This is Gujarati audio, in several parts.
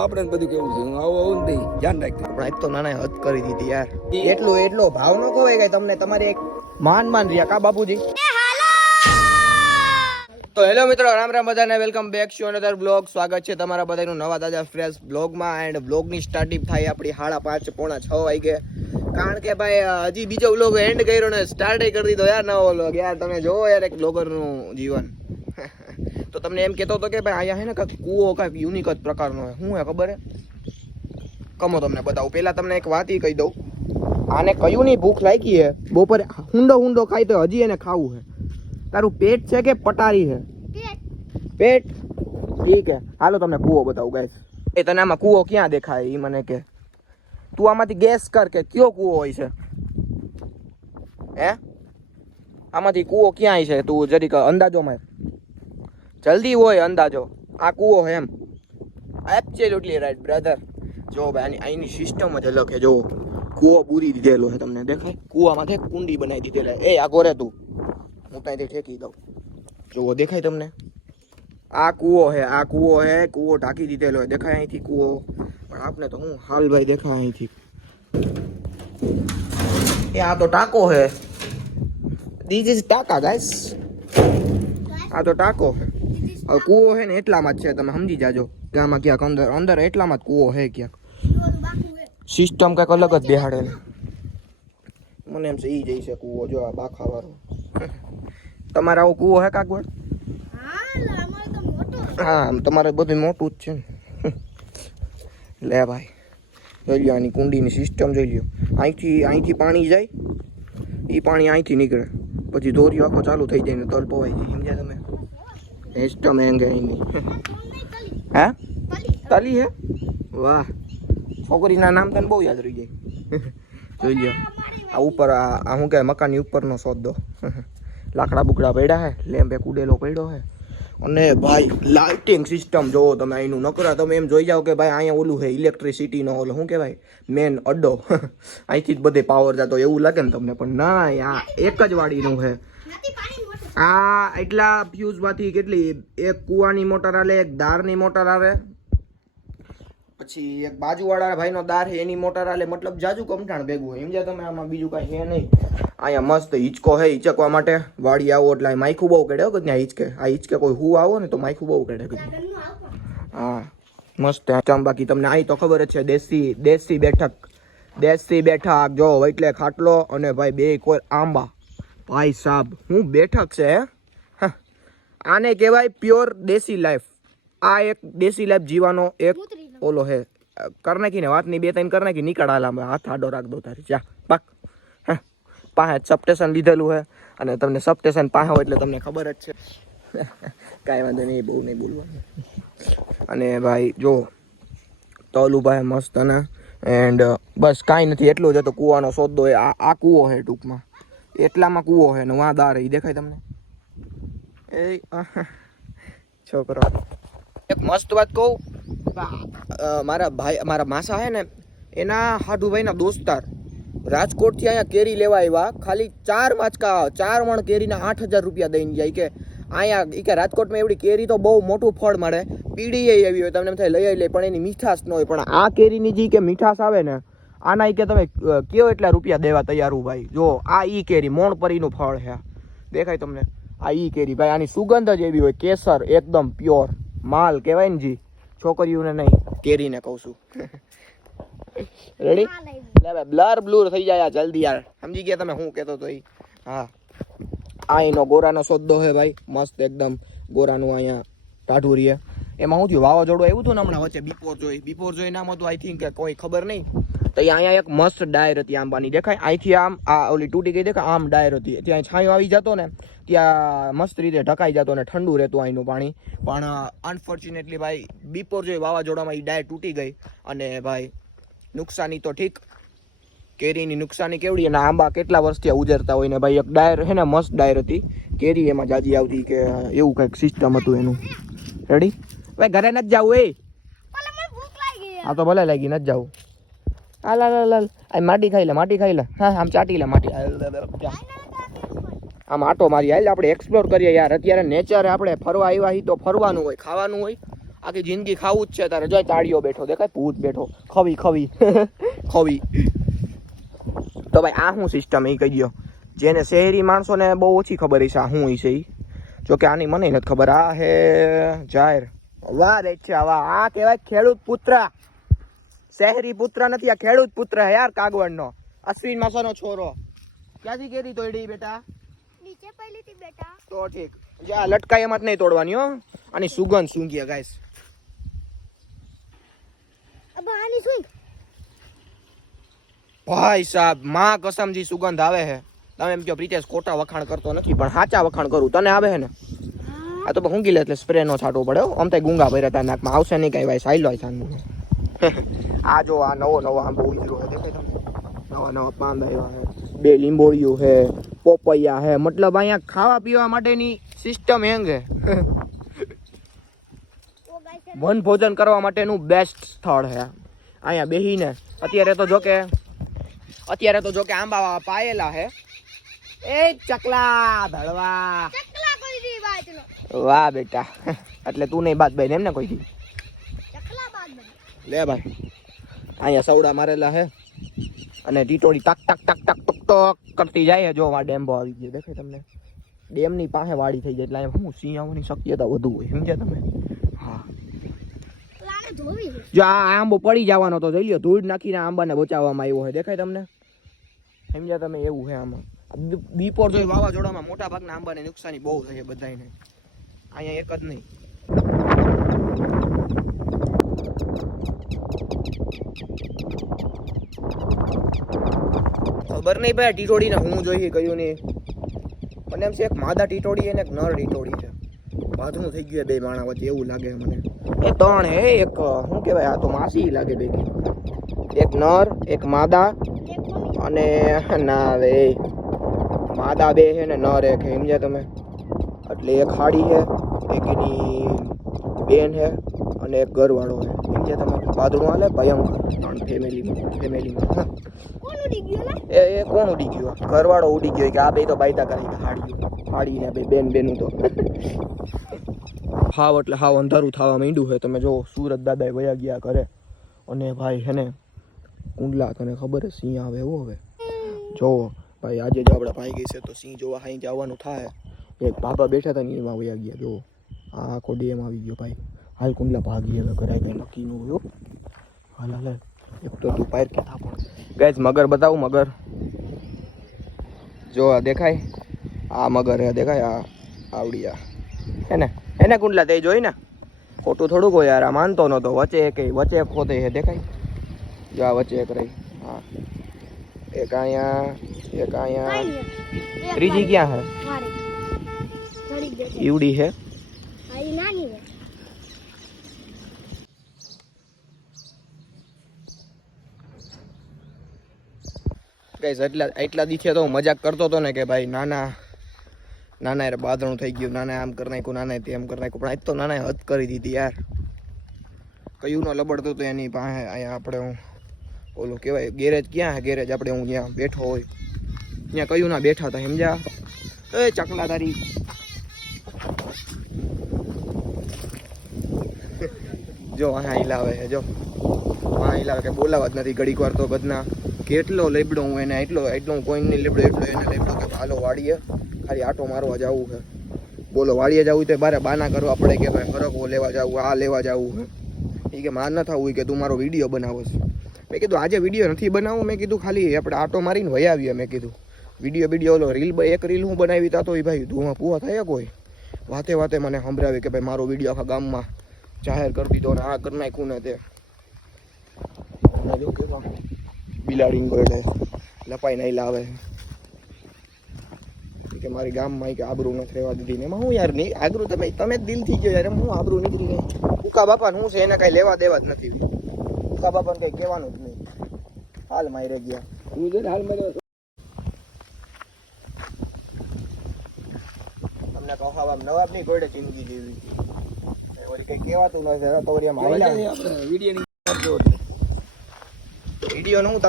બાપડે બધું કેવું છે હું આવું નહીં ધ્યાન રાખજો. પણ આજ તો નાના હદ કરી દીધી યાર. એટલો ભાવ ન ખવાય કે તમને તમારી એક માન રહ્યા કા બાપુજી. તો હેલો મિત્રો, રામ રામ બધાને, welcome back to another blog. સ્વાગત છે તમારા બધાનું નવા તાજા ફ્રેશ બ્લોગમાં. એન્ડ બ્લોગની સ્ટાર્ટિંગ થાય આપણી 5:30 પોણા 6 વાગે. કારણ કે ભાઈ હજી બીજો બ્લોગ એન્ડ કર્યો ને સ્ટાર્ટ કરી દીધો યાર નવો બ્લોગ. યાર તમે જોવો યાર એક બ્લોગરનું જીવન. તો તમને એમ કહેતો હતો કે ભાઈ અહીંયા હે ને કાંઈક કૂવો કાંઈક યુનિક જ પ્રકારનો હોય. શું હે ખબર હે? કમો તમને બતાવું. પહેલાં તમને એક વાત કહી દઉં. આને કયું ની ભૂખ લાગી હે, બપોરે હુંડો ખાય તો હજી એને ખાવું હે. તારું પેટ છે કે પટારી છે? પેટ. ઠીક હે, હાલો તમને કૂવો બતાવું ગાઈસ. એ તને આમાં કૂવો ક્યાં દેખાય એ મને કે. તું આમાંથી ગેસ કર કે કયો કૂવો હોય છે. હે, આમાંથી કૂવો ક્યાં છે? તું જરીક અંદાજો માર, જલ્દી હોય અંદાજો. આ કૂવો હે એમ? Absolutely right brother. જો ભાઈ આની સિસ્ટમ જ અલગ છે. જો કૂવો બૂરી દીધેલો છે, તમને દેખાય? કૂવામાંથી કુંડી બનાવી દીધેલા. એ આગો રે તું, હું ત્યાંથી ઠેકી દઉં. જુઓ દેખાય તમને? આ કૂવો હે, આ કૂવો હે. કૂવો ઢાંકી દીધેલો હે, દેખાય અહીંથી કૂવો. પણ આપને તો હું હાલ ભાઈ દેખાય અહીંથી. એ આ તો ટાંકો હે. ધીસ ઇઝ ટાંકા ગાઈસ. આ તો ટાંકો હે. હવે કૂવો હે ને એટલામાં જ છે, તમે સમજી જાજો. કે આમાં ક્યાંક અંદર એટલામાં જ કૂવો હે ક્યાંક. સિસ્ટમ કંઈક અલગ જ બેહાડેલી. મને એમ છે ઈ જઈ છે કૂવો. જો આ બાખા વાળો. તમારે આવો કૂવો હે કાગવડ? હા, તમારે બધું મોટું જ છે ને. લે ભાઈ જોઈ લ્યો આની કુંડીની સિસ્ટમ જોઈ લ્યો. અહીંથી પાણી જાય, એ પાણી અહીંથી નીકળે, પછી દોરીઓ આખો ચાલુ થઈ જાય ને તલ પવાઈ જાય. સમજ્યા તમે? સિસ્ટમ એંગે અહીંની. હે તલી હે? વાહ, છોકરીના નામ તને બહુ યાદ રહી જાય. જોઈ લ્યો આ ઉપર, આ શું કહેવાય, મકાનની ઉપરનો સોદો. લાકડા બુકડા પડ્યા હે, લેમ્પે કુડેલો પડ્યો હે. અને ભાઈ લાઇટિંગ સિસ્ટમ જોવો તમે અહીંનું. નકરા તમે એમ જોઈ જાઓ કે ભાઈ અહીંયા ઓલું છે ઇલેક્ટ્રિસિટીનો ઓલો શું કહેવાય મેન અડ્ડો. અહીંથી જ બધે પાવર જતો એવું લાગે ને તમને, પણ ના, આ એક જ વાડીનું છે. આ એટલા ફ્યુઝમાંથી કેટલી, એક કૂવાની મોટર આલે, એક દારની મોટર આવે, પછી એક બાજુવાળા ભાઈનો દાર છે એની મોટર આલે. મતલબ જાજુ કમઠાણ ભેગું હોય. સમજ્યા તમે? આમાં બીજું કાંઈ છે નહીં. અહીંયા મસ્ત હિંચકો છે હિંચકવા માટે. વાડી આવો એટલે માયખું બહુ કેડે કે ત્યાં હિંચકે. આ હિંચકે કોઈ હું આવો ને તો માયખું બહુ કેડે કે. હા મસ્ત. બાકી તમને અહીં તો ખબર જ છે દેશી બેઠક જો એટલે ખાટલો અને ભાઈ બે કોઈ આંબા. ભાઈ સાહેબ હું બેઠક છે હે. આને કહેવાય પ્યોર દેશી લાઈફ. આ એક દેશી લાઈફ જીવાનો એક ઓલો હે. કર નાખીને વાતની 2-3 કર નાખી નીકળ હાલ. હાથ આડો રાખ દો તારી. ચા પાક. પાસે સબસ્ટેશન લીધેલું છે અને તમને સબસ્ટેશન પાસે હોય એટલે તમને ખબર જ છે. કાંઈ વાંધો નહીં, બહુ નહીં બોલવાનું. અને ભાઈ જો તોલું ભાઈ મસ્ત. અને એન્ડ બસ કાંઈ નથી, એટલું જ હતો કૂવાનો સોદો. આ કૂવો છે ટૂંકમાં. એટલામાં કૂવો છે ને વાં દાર એ દેખાય તમને? એ છોકરો એક મસ્ત વાત કહું. મારા માસા છે ને, એના હાડુભાઈના દોસ્તાર રાજકોટથી અહીંયા કેરી લેવા આવ્યા. ખાલી 4 મણ કેરીના 8,000 રૂપિયા દઈને જાય. કે અહીંયા કે રાજકોટમાં એવડી કેરી તો બહુ મોટું ફળ મળે, પીળી એવી હોય, તમને એમ થાય લઈ લે, પણ એની મીઠાશ ન હોય. પણ આ કેરીની જે કે મીઠાશ આવે ને, આના કે તમે કયો એટલા રૂપિયા દેવા તૈયાર હું ભાઈ. જો આ ઈ કેરી મોણપરીનું ફળ છે, દેખાય તમને? આ ઈ કેરી ભાઈ, આની સુગંધ જ એવી હોય. કેસર એકદમ પ્યોર માલ કહેવાય ને જી. છોકરીઓને નહીં, કેરીને કહું છું. રેડી? બ્લર થઈ જાય જલ્દી યાર. સમજી ગયા તમે શું કહેતો તો? હા, આ એનો ગોરાનો સોદો છે ભાઈ. મસ્ત એકદમ ગોરાનું અહીંયા ટાઢું રહીએ. એમાં શું થયું, વાવાઝોડું આવ્યું હતું ને હમણાં વચ્ચે. બિપોર જોઈ નામ હતું આઈ થિંક, કોઈ ખબર નહીં. તો અહીંયા એક મસ્ત ડાયર હતી આંબાની, દેખાય? અહીંથી આમ આ ઓલી તૂટી ગઈ દેખાય, આમ ડાયર હતી. ત્યાં છાંયો આવી જતો ને, ત્યાં મસ્ત રીતે ઢકાઈ જતો ને ઠંડુ રહેતું અહીંનું પાણી. પણ અનફોર્ચ્યુનેટલી ભાઈ બિપોર જોઈ વાવાઝોડામાં એ ડાયર તૂટી ગઈ. અને ભાઈ નુકસાની તો ઠીક, કેરીની નુકસાની કેવડી. અને આંબા કેટલા વર્ષથી ઉજરતા હોય ને ભાઈ. એક ડાયર છે ને, મસ્ત ડાયર હતી, કેરી એમાં જાજી આવતી કે એવું કંઈક સિસ્ટમ હતું એનું. રેડી? ભાઈ ઘરે નથી જવું એ? હા તો ભલે લાગી નથી જવું. હાલ માટી ખાઈ લે. હા આમ ચાટી લે માટી. આમ આટો મારી હાલ આપણે એક્સપ્લોર કરીએ યાર. અત્યારે નેચર આપણે ફરવા આવ્યા તો ફરવાનું હોય, ખાવાનું હોય. આખી જિંદગી ખાવું જ છે તારે. જો તાળીઓ બેઠો દેખાય, ભૂત બેઠો, ખવી ખવી ખવી. તો ભાઈ આ શું સિસ્ટમ એ કહી દો. જેને શહેરી માણસોને બહુ ઓછી ખબર છે આ શું છે એ. જો કે આની મને નથી ખબર. આ હે જાહેર. વાહ રે છે વાહ. આ કહેવાય ખેડૂત પુત્ર. શહેરી પુત્ર નથી, આ ખેડૂત પુત્ર હે યાર, કાગવડનો. અશ્વિન માસાનો છોરો. ક્યાંથી કેરી તોડી બેટા? નીચે પહેલી થી બેટા. તો ઠીક. જા લટકાય એમાં જ નહીં તોડવાની હો. આની સુગંધ સૂંઘીએ ગાઈસ. अब आनी सुई. ભાઈ સાહેબ માં કસમજી સુગંધ આવે છે. તમે એમ કહો પ્રીતેશ ખોટા વખાણ કરતો નથી, પણ સાચા વખાણ કરું. તને આવે છે ને? આ તો ઊંઘી લે એટલે સ્પ્રે નો છાંટવો પડે. આમ તો ગુંગા ભર્યા હતા નાકમાં. આવશે નહીં કઈ ભાઈ, સાયલો આ જો આ નવો આંબો ઉતર્યો છે દેખાય તમને? નવા પાન આવ્યા છે, 2 લીંબોળીઓ છે, પોપૈયા છે. મતલબ અહીંયા ખાવા પીવા માટેની સિસ્ટમ હેંગ છે. वो गाइस વન ભોજન કરવા માટેનું બેસ્ટ સ્થળ છે અહીંયા બેહીને. અત્યારે તો જો કે આંબા પાયેલા છે. એ ચકલા ભળવા. चकला कोई दी बात लो. વાહ બેટા. એટલે તું નહીં બાત ભાઈ એમને કોઈ દી. चकला बात में. લે ભાઈ અહીંયા સવડા મારેલા છે અને ટીટોડી ટક ટક ટક ટક ટક ટક કરતી જાય છે. જો આ ડેમ્બો આવી ગયો દેખાય તમને? ડેમની પાસે વાડી થઈ જાય એટલે અહીંયા શું સિંહ આવવાની શક્યતા વધુ હોય, સમજ્યા તમે? હા. लाने धोवी. જો આ આંબો પડી જવાનો તો જોઈ લ્યો. ધૂળ નાખીને આંબાને બચાવવામાં આવ્યો છે દેખાય તમને? સમજ્યા તમે? એવું છે આમાં. બીપોર જોઈ વાવાઝોડામાં મોટા ભાગના આંબાને નુકસાની બહુ થઈ છે બધાને. અહીંયા એક જ નહીં. ખબર નહીં ભાઈ ટીટોડીને હું જોઈએ કયું નહીં. મને એમ છે એક માદા ટીટોડી અને એક નર ટીટોડી છે. બાજુનું થઈ ગયું બે માણા વચ્ચે એવું લાગે મને. એ 3 હે. એક શું કહેવાય, આ તો માસી લાગે બે. એક નર, એક માદા અને ના હવે માદા 2 છે ને નર 1 છે, સમજ્યા તમે? એટલે એક હાડી છે, એક એની બેન છે અને એક ઘરવાળો છે, સમજ્યા તમે? બાદડું હાલે ભયંકર. 3 ફેમિલીમાં કોણ ઉડી ગયો ને? એ કોણ ઉડી ગયો? ઘરવાળો ઉડી ગયો કે આ બે તો બાયતા કરી ગયા. હાડી ને બે બેનું તો હાવ એટલે હાવ અંધારું થવા માંડ્યું છે. તમે જો સુરત દાદા વયા ગયા ઘરે. અને ભાઈ હે ને કુંડલા, તને ખબર છે સિંહ આવે એવો હવે જોવો ભાઈ. આજે જ આપણે ભાઈ ગઈ છે તો સિંહ જોવા હાઈ જવાનું થાય. એક બાબા બેઠા હતા ને એમાં વયા ગયા. જો આ આખો ડેમ આવી ગયો ભાઈ. હાલ કુંડલા ભાગી હવે ઘરે કઈ નક્કી ન હોય. હાલ હાલ એક તો તું પાર કેતા પણ ગાઈસ મગર બતાવું. મગર જો આ દેખાય? આ મગર હે દેખાય? આ આવડિયા હે ને? એને કુંડલા તે જોઈ ને? ખોટું થોડુંક હોય યાર. આ માનતો નતો. વચ્ચે એક ખોતે હે દેખાય? જો આ વચ્ચે એક રહી. હા એક અહીંયા, એક અહીંયા. ત્રીજી ક્યાં હે? मारे. थोड़ी देर. ઈવડી હે. आई नानी है. ગાઈસ એટલા દીથે તો મજાક કરતો હતો ને કે ભાઈ નાના યાર બાદણું થઈ ગયું, નાના આમ કરી નાખ્યું, નાના તેમ કરી નાખ્યું. પણ આજ તો નાના હદ કરી દીધી યાર. કયું નો લબડતો તો એની પાસે. અહીંયા આપણે હું ઓલું કહેવાય ગેરેજ ક્યાં હે? ગેરેજ આપણે હું જ્યાં બેઠો હોય ત્યાં કયું ના બેઠા હતા, સમજ્યા? એ ચકલા તારી. જો અહીંયા હિલાવે છે. જો અહીંયા હિલાવે કે બોલાવા જ નથી ઘડીક વાર તો બદના. કેટલો લેબડો હું એને, એટલો હું કોઈ નહીં લેબડો, એટલો એને લેબડો કે હાલો વાડીએ ખાલી આટો મારવા જવું છે. બોલો વાડીએ જવું તો બારે બાના કરવા પડે કે ભાઈ ફરકો લેવા જવું, આ લેવા જવું છે. એ કે માર ન થવું કે તું મારો વિડીયો બનાવો છે. મેં કીધું આજે વિડીયો નથી બનાવવું. મેં કીધું ખાલી આપણે આટો મારીને વહી આવીએ. મેં કીધું વિડીયો ઓલો એક રીલ હું બનાવી તા તો એ ભાઈ ધુઆ પૂવા થયા કોઈ વાતે મને સંભળાવે કે ભાઈ મારો વિડીયો આખા ગામમાં જાહેર કરી દીધો ને આ કરી નાખ્યું ને તે. જો કેવા બિલાડીને ગળે લપાઈ નહીં લાવે કે મારી ગામમાં કે આબરૂ નથી રહેવા દીધી ને. એમાં હું યાર નહીં આબરૂ તમે જ દિલ થઈ ગયો યાર. હું આબરૂ નીકળી ગઈ. કુકા બાપા શું છે એને કઈ લેવા દેવા જ નથી. કુકા બાપાને કઈ કહેવાનું જ નહીં. હાલ મારી ગયા હું છે હાલ મારે તમને કહો આમ નવાબ ની ઘોડે જિંદગી જેવી વળી કઈ કહેવાતું નથી. તો વળી આમ વિડીયો નું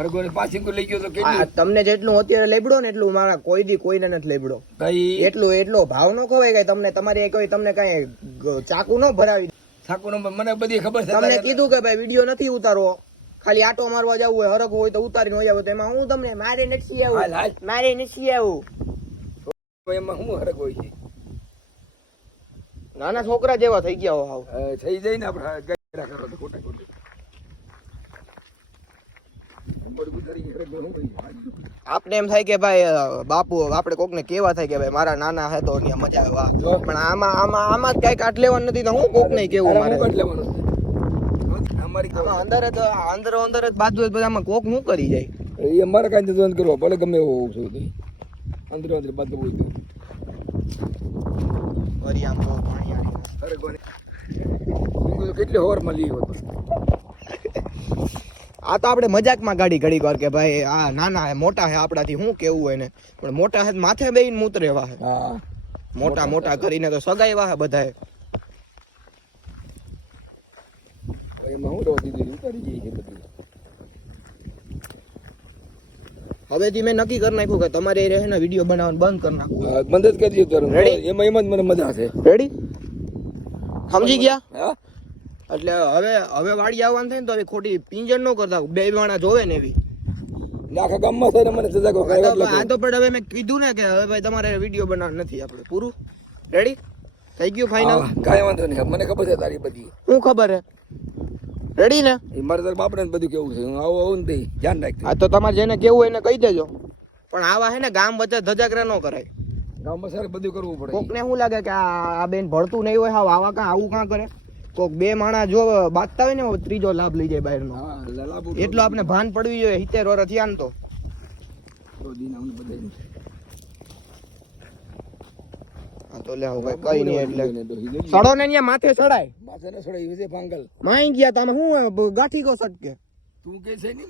હરગોને પાછી લઈ ગયો તો આ કેટલી તમને જેટલું અત્યારે લેબડો ને એટલું મારા કોઈ દી કોઈને નથી લેબડો. ભાઈ એટલો ભાવ નો ખવાય કઈ તમને. તમારી કોઈ તમને કઈ ચાકુ નો ભરાવી. ઠાકોર મને બધી ખબર છે. તમને કીધું કે ભાઈ વિડીયો નથી ઉતારવો, ખાલી આટો મારવા જવું હોય, હરક હોય તો ઉતારીને હોય જાવ. એમાં હું તમને મારે નથી હાલ, આવું, હાલ. મારે નથી આવું. એમાં શું હરક હોય છે? નાના છોકરા જેવા થઈ ગયા હો હાવ. થઈ જાય ને આપણે ગયડા કરો તો ખોટા ખોટા. અમારું ગુજારી હરક શું હોય? આપને એમ થાય કે ભાઈ બાપુ આપણે કોકને કેવા થાય કે ભાઈ મારા નાના હે તો અહીંયા મજા આવે. વાહ. પણ આમાં જ કઈ કાટ લેવાનું નથી તો હું કોકને કેવું મારે. હું કાઢ લેવાનું છે? અમારી આમાં અંદર જ બાજુ જ બધામાં કોક હું કરી જાય. એ અમારે કાંઈ નથી કરવા ભલે ગમે એવો હોવું જોઈએ. અંદર બાદ હોય તો વરી આમ તો પાણી આડી. અરે કોને કેટલી હોર મળી હતો. આ તો આપણે મજાકમાં ગાડી ઘડી કર કે ભાઈ આ નાના હે મોટા હે આપણાથી શું કેવું હોય ને, પણ મોટા હે માથે બેહીને મૂતરે એવા હે. હા મોટા કરીને તો સગાઈ વાહે બધાએ. એમાં હું રહી દીધી ઉતારી ગઈ છે બધી. હવેથી મેં નક્કી કરી નાખ્યું કે તમારે રહે ને વિડીયો બનાવવાનું બંધ કરી નાખવું. બંધ જ કરી દીધું. Ready? એમાં જ મને મજા છે. રેડી? સમજી ગયા? હા એટલે હવે વાડી આવવાનું થાય ને તો હવે ખોટી પિંજણ નો કરતા, બે વાણા જોવે ને એવી. આખા ગામમાં થઈને મને સજા કરો. આ તો પણ હવે મેં કીધું ને કે હવે ભાઈ તમારે વિડીયો બનાવવાનું નથી આપણે. પૂરું? રેડી? થઈ ગયું ફાઇનલ? કાંઈ વાંધો નહીં. મને ખબર છે તારી બધી. શું ખબર હે? રેડી ને? એ મારે તારા બાપને બધું કેવું છે. હું આવું ને ધ્યાન રાખજો. આ તો તમારે જેને કેવું હોય એને કહી દેજો. પણ આવા હે ને ગામ વચ્ચે ધજાગરા ન કરાય. ગામમાં સારે બધું કરવું પડે. કોકને શું લાગે કે આ બેન ભણતું નહીં હોય, આવા કાં આવું કાં કરે. કોક બે માણા જો બાંધતા હોય ને ત્રીજો લાભ લઈ જાય બહારનો. હા લાબુ એટલું આપણે ભાન પડવી જોઈએ. 70 વર્ષ થયા ને તો દિન આવું બધાય આ તો લે હવે કઈ નહીં. એટલે એટલે સડો ને અહીંયા માથે ચડાય. માથે ન છોડાય વિજય પાંગલ. માઈ ગયા તમે શું ગાંઠી કો સટકે. તું કે છે ને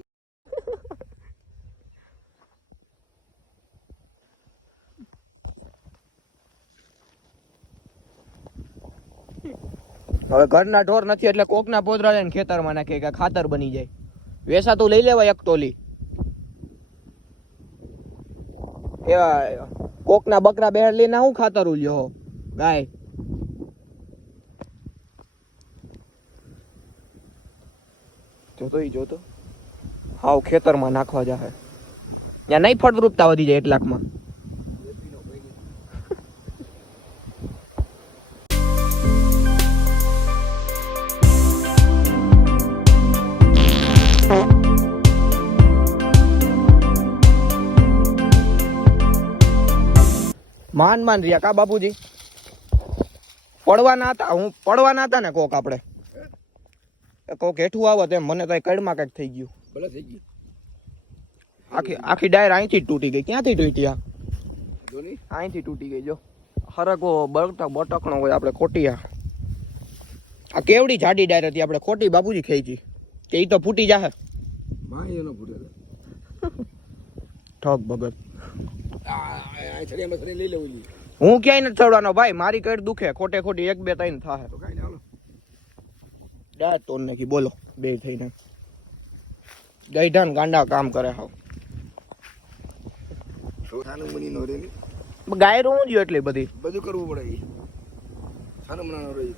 હવે ઘરના ઢોર નથી એટલે કોકના પોદરા લઈને ખેતરમાં નાખે કે ખાતર બની જાય. વેસાતું લઈ લેવાય એક તોલી. એવા કોકના બકરા બેહર લઈને હું ખાતર ઉલ્યો ગાય. જોતો હાવ ખેતરમાં નાખવા જાહે. ત્યાં નહીં ફળદ્રુપતા વધી જાય એટલાકમાં. માન રહ્યા કા બાપુજી? પડવાના હતા ને કોક આપણે. કોક હેઠું આવત એમ મને તો કડમાં કઈક થઈ ગયું. ભલે થઈ ગઈ. આખી ડાયર અહીંથી જ તૂટી ગઈ. ક્યાંથી તૂટી? આ જોની અહીંથી તૂટી ગઈ. જો હરકો બટકણો હોય આપણે ખોટી. આ કેવડી જાડી ડાયર હતી આપણે ખોટી બાપુજી ખેંચી કે ઈ તો ફૂટી જાહે. માય એનો ફૂટે ઠગ ભગત. આ છડિયા મસરી લઈ લેવું લી. હું ક્યાંય નથી ચડવાનો ભાઈ. મારી કઈ દુખે ખોટે ખોટી 1 2 3 થાહે. તો કાઈ ન હાલો. ડાયર તોડ નાખી. બોલો બે થઈને ગઈઢાન ગાંડા કામ કરે હાવ. છાનું મની નો રે ગાયરું હું જ એટલી બધી. બધું કરવું પડે. છાનું મના નો રહી.